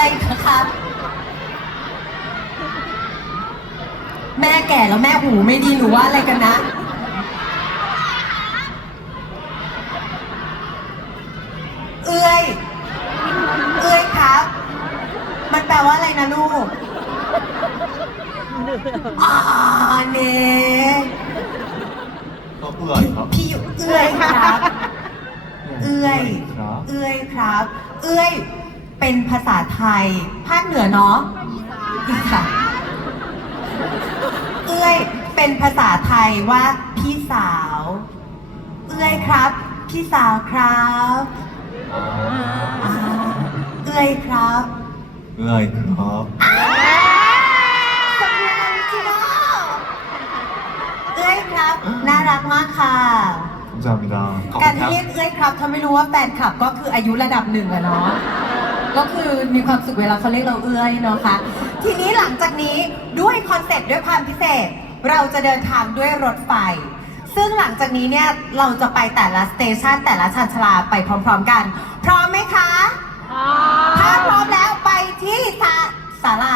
อะไรนะคะ แม่แก่แล้วแม่หูไม่ดีหรือว่าอะไรกันนะ เอื้อย เอื้อยครับ มันแปลว่าอะไรนะลูกอ่าเน่ก็เอื่อยครับพี่อยู่เอื้อยครับ เอื้อย ครับ เอื้อยครับ เอื้อย เป็นภาษาไทย ภาคเหนือเนาะอีสานเอื้อย เป็นภาษาไทยว่าพี่สาว เอื้อยครับ พี่สาวครับอ่าเอื้อยครับ เอื่อยครับ สำเนียงออริจินอลเอื้อยครับ น่ารักมากค่ะ 감사합니다 การที่เรียกเอื้อยครับถ้าไม่รู้ว่าแฟนคลับก็คืออายุระดับหนึ่งอะเนาะ ก็คือมีความสุขเวลาเขาเรียกเราเอื้อยเนาะคะทีนี้หลังจากนี้ด้วยคอนเซ็ปต์ด้วยความพิเศษ เราจะเดินทางด้วยรถไฟ ซึ่งหลังจากนี้เนี่ยเราจะไปแต่ละสเตชันแต่ละชานชาลาไปพร้อม ๆ กัน พร้อมไหมคะ ถ้าพร้อมแล้วไปที่ศาศาลา